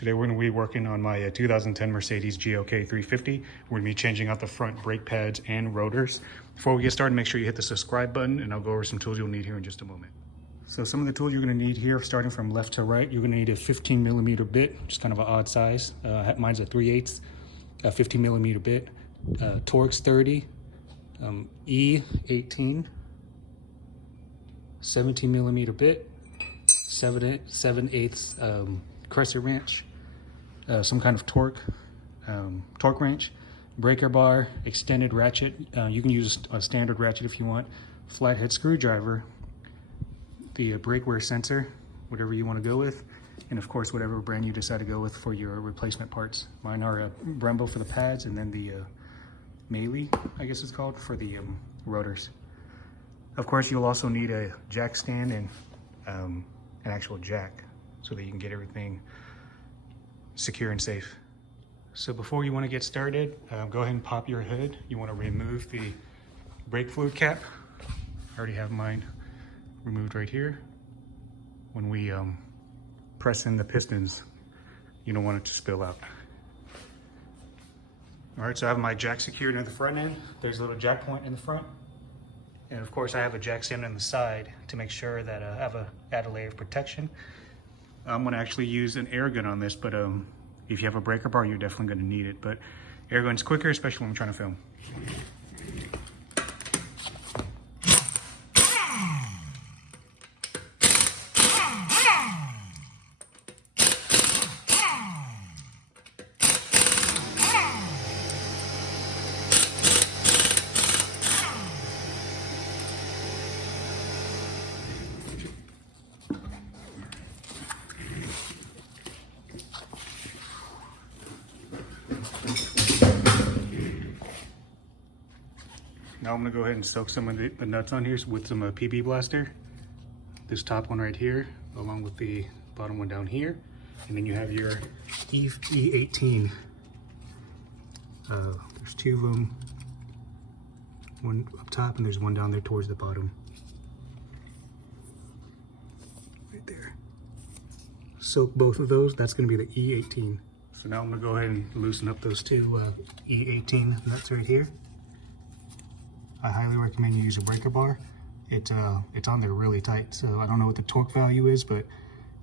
Today we're going to be working on my 2010 Mercedes GLK350. We're going to be changing out the front brake pads and rotors. Before we get started, make sure you hit the subscribe button and I'll go over some tools you'll need here in just a moment. So some of the tools you're going to need here, starting from left to right, you're going to need a 15mm bit, just kind of an odd size. Mine's a 3/8, a 15mm bit, Torx 30, E18, 17mm bit, 7/8 crescent wrench, some kind of torque wrench, breaker bar, extended ratchet. You can use a standard ratchet if you want, flathead screwdriver, the brake wear sensor, whatever you want to go with, and of course whatever brand you decide to go with for your replacement parts. Mine are Brembo for the pads, and then the Melee, I guess it's called, for the rotors. Of course, you'll also need a jack stand and an actual jack so that you can get everything secure and safe. So before you want to get started, go ahead and pop your hood. You want to remove the brake fluid cap. I already have mine removed right here. When we press in the pistons, you don't want it to spill out. All right, so I have my jack secured in the front end. There's a little jack point in the front. And of course I have a jack stand on the side to make sure that I have add a layer of protection. I'm gonna actually use an air gun on this, but if you have a breaker bar, you're definitely gonna need it. But air gun's quicker, especially when I'm trying to film. Now I'm gonna go ahead and soak some of the nuts on here with some PB Blaster. This top one right here, along with the bottom one down here. And then you have your E18. There's two of them. One up top and there's one down there towards the bottom. Right there. Soak both of those, that's gonna be the E18. So now I'm gonna go ahead and loosen up those two E18 nuts right here. I highly recommend you use a breaker bar. It's on there really tight, so I don't know what the torque value is, but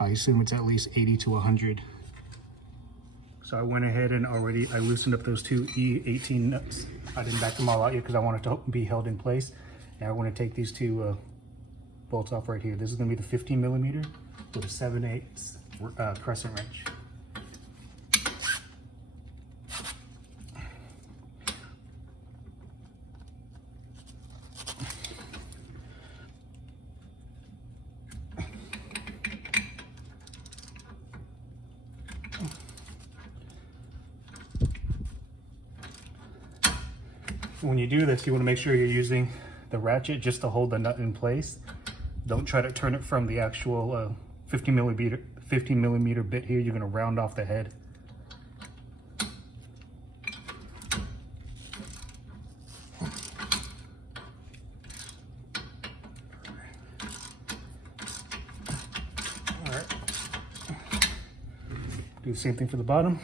I assume it's at least 80 to 100. So I went ahead and I loosened up those two E18 nuts. I didn't back them all out yet because I want it to be held in place. And I want to take these two bolts off right here. This is going to be the 15mm with a 7/8 crescent wrench. When you do this, you want to make sure you're using the ratchet just to hold the nut in place. Don't try to turn it from the actual 15mm bit here. You're going to round off the head. All right. Do the same thing for the bottom.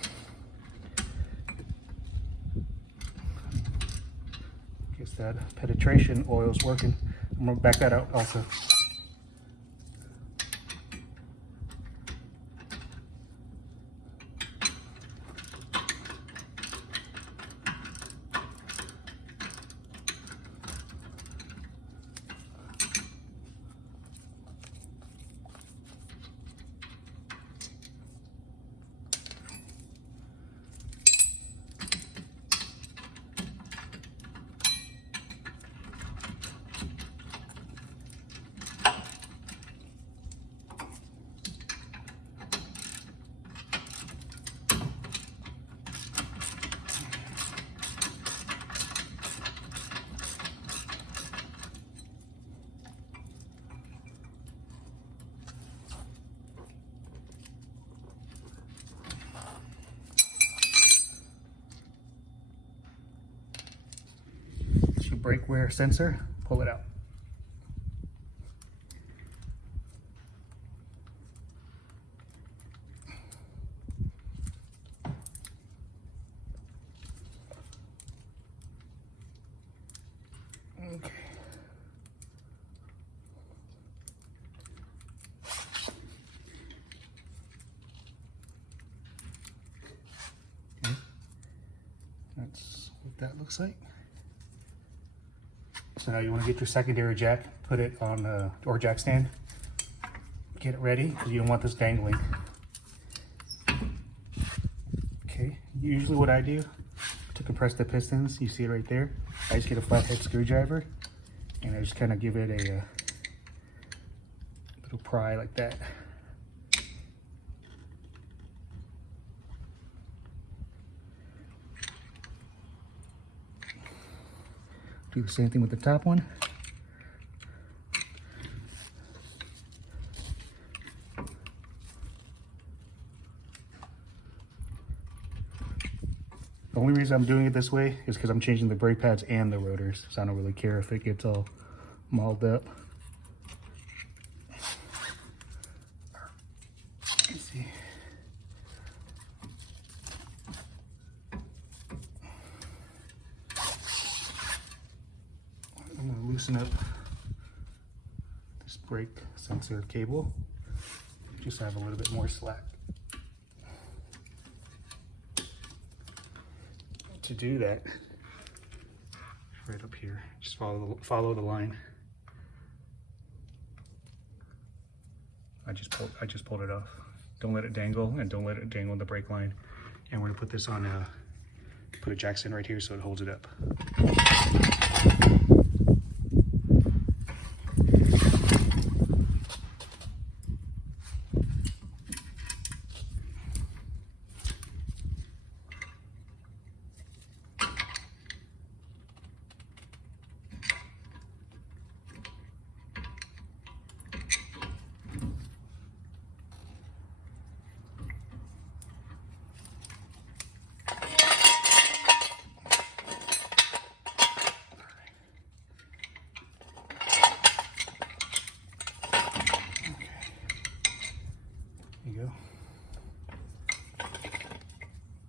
That penetration oil is working. I'm gonna back that out also. Brake wear sensor, pull it out. that looks like. So now you want to get your secondary jack, put it on the door jack stand, get it ready because you don't want this dangling. Okay, usually what I do to compress the pistons, you see it right there, I just get a flathead screwdriver and I just kind of give it a little pry like that. Do the same thing with the top one. The only reason I'm doing it this way is because I'm changing the brake pads and the rotors, so I don't really care if it gets all mauled up. Let's see. I'm going to loosen up this brake sensor cable just to have a little bit more slack. To do that, right up here, just follow the line. I just pulled it off. Don't let it dangle, and don't let it dangle in the brake line. And we're gonna put this on put a jack stand right here so it holds it up.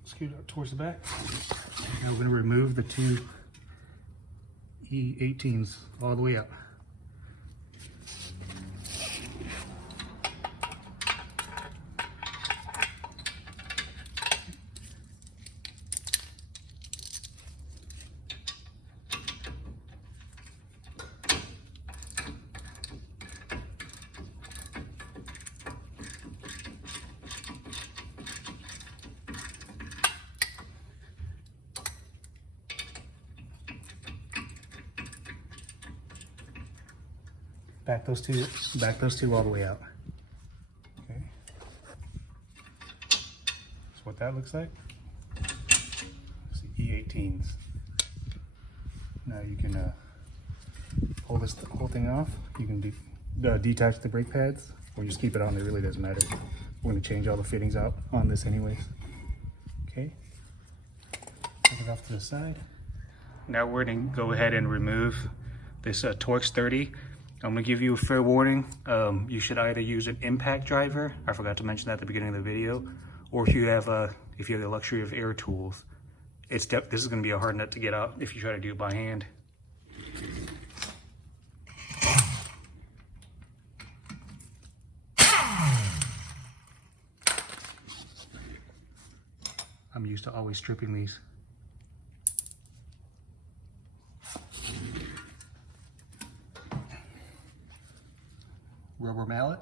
Scoot up towards the back. Now we're going to remove the two E18s all the way up. Back those two all the way out. Okay. That's what that looks like. It's the E18s. Now you can pull this whole thing off. You can detach the brake pads or just keep it on. It really doesn't matter. We're going to change all the fittings out on this anyways. Okay. Take it off to the side. Now we're going to go ahead and remove this Torx 30. I'm going to give you a fair warning. You should either use an impact driver, I forgot to mention that at the beginning of the video, or if you have the luxury of air tools, this is going to be a hard nut to get out if you try to do it by hand. I'm used to always stripping these. Rubber mallet.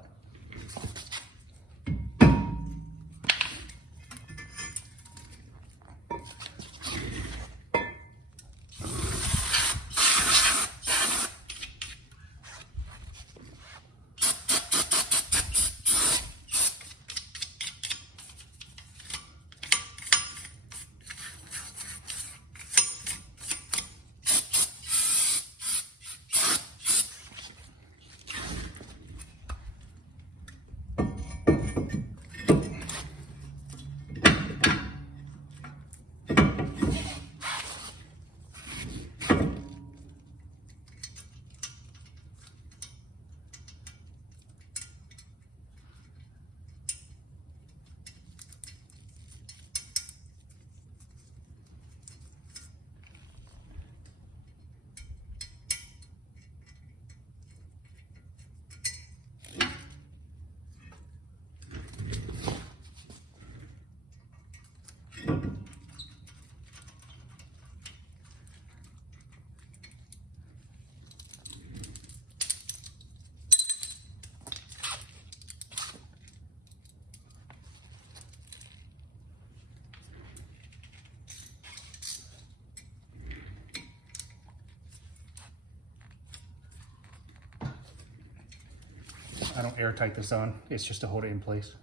I don't airtight this on. It's just to hold it in place.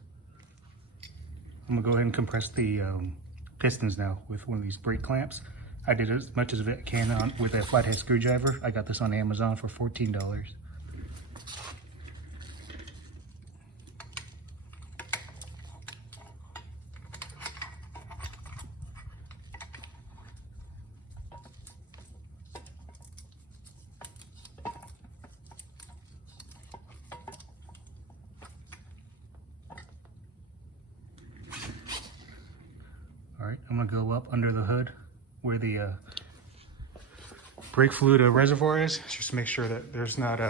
I'm gonna go ahead and compress the pistons now with one of these brake clamps. I did as much as I can on with a flathead screwdriver. I got this on Amazon for $14. All right, I'm gonna go up under the hood where the brake fluid reservoir is, just to make sure that there's not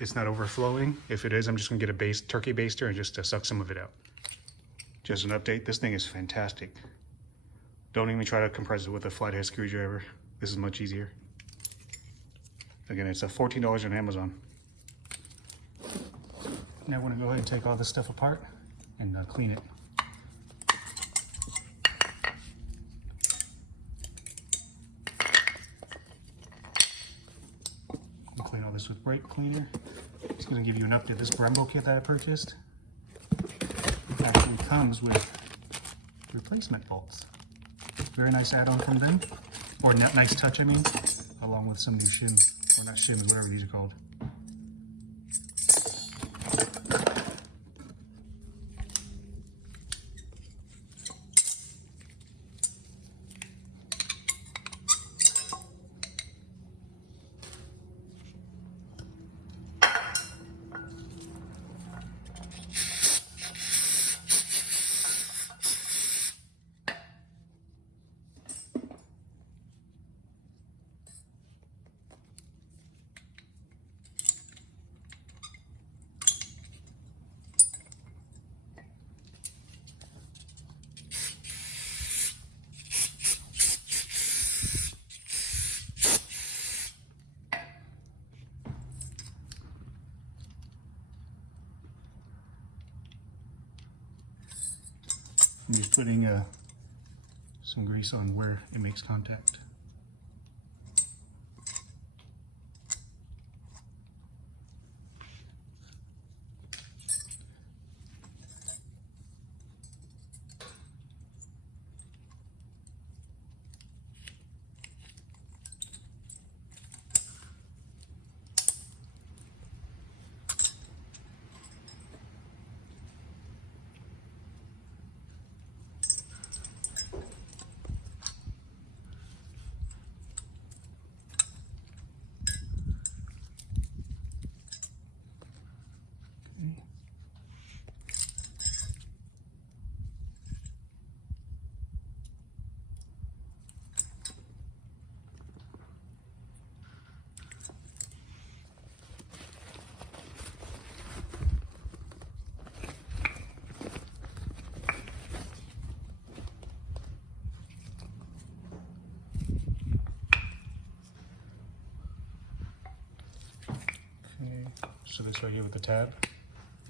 it's not overflowing. If it is, I'm just gonna get a turkey baster and just suck some of it out. Just an update, this thing is fantastic. Don't even try to compress it with a flathead screwdriver. This is much easier. Again, it's $14 on Amazon. Now I wanna go ahead and take all this stuff apart and clean it. Clean all this with brake cleaner. It's going to give you an update. This Brembo kit that I purchased actually comes with replacement bolts. Very nice add-on from them, or nice touch, I mean, along with some new shims, or not shims, whatever these are called. I'm just putting some grease on where it makes contact. So this right here with the tab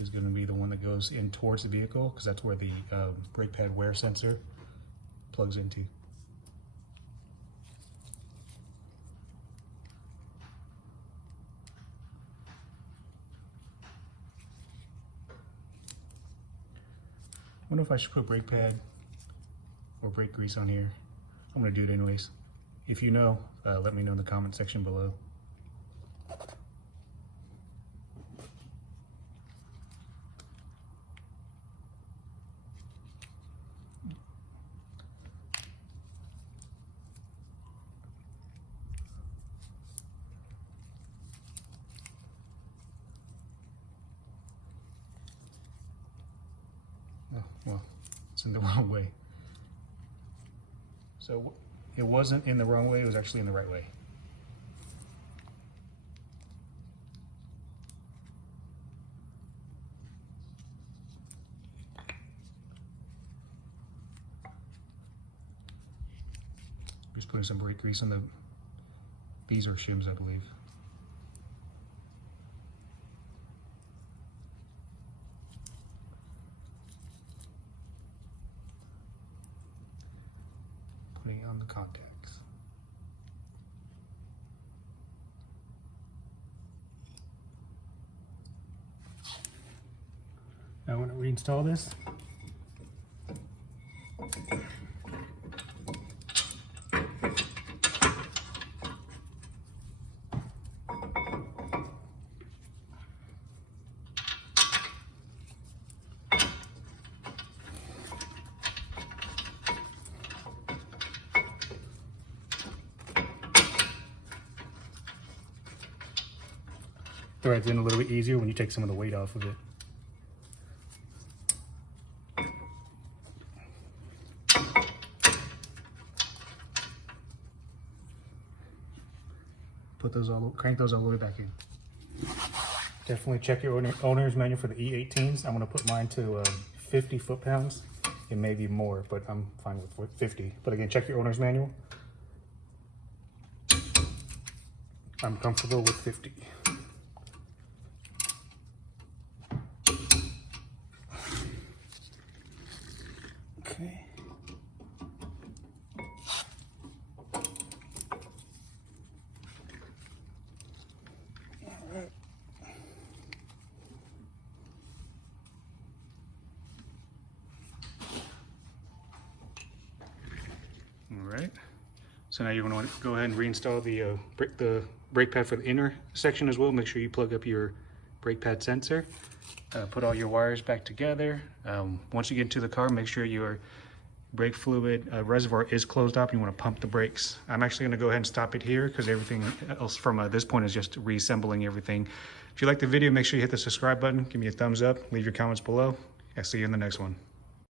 is going to be the one that goes in towards the vehicle, because that's where the brake pad wear sensor plugs into. I wonder if I should put brake pad or brake grease on here. I'm going to do it anyways. If you know, let me know in the comment section below. Oh, well, it's in the wrong way. So it wasn't in the wrong way, it was actually in the right way. Just putting some brake grease on these are shims, I believe. Putting it on the contacts. reinstall this. Threads in a little bit easier when you take some of the weight off of it. Put those crank those all the way back in. Definitely check your owner's manual for the E18s. I'm gonna put mine to 50 foot-pounds. It may be more, but I'm fine with 50. But again, check your owner's manual. I'm comfortable with 50. Okay. All right. All right. So now you're going to go ahead and reinstall the brake pad for the inner section as well. Make sure you plug up your brake pad sensor. Put all your wires back together. Once you get into the car, make sure your brake fluid reservoir is closed up. You want to pump the brakes. I'm actually going to go ahead and stop it here because everything else from this point is just reassembling everything. If you like the video, make sure you hit the subscribe button. Give me a thumbs up. Leave your comments below. I'll see you in the next one.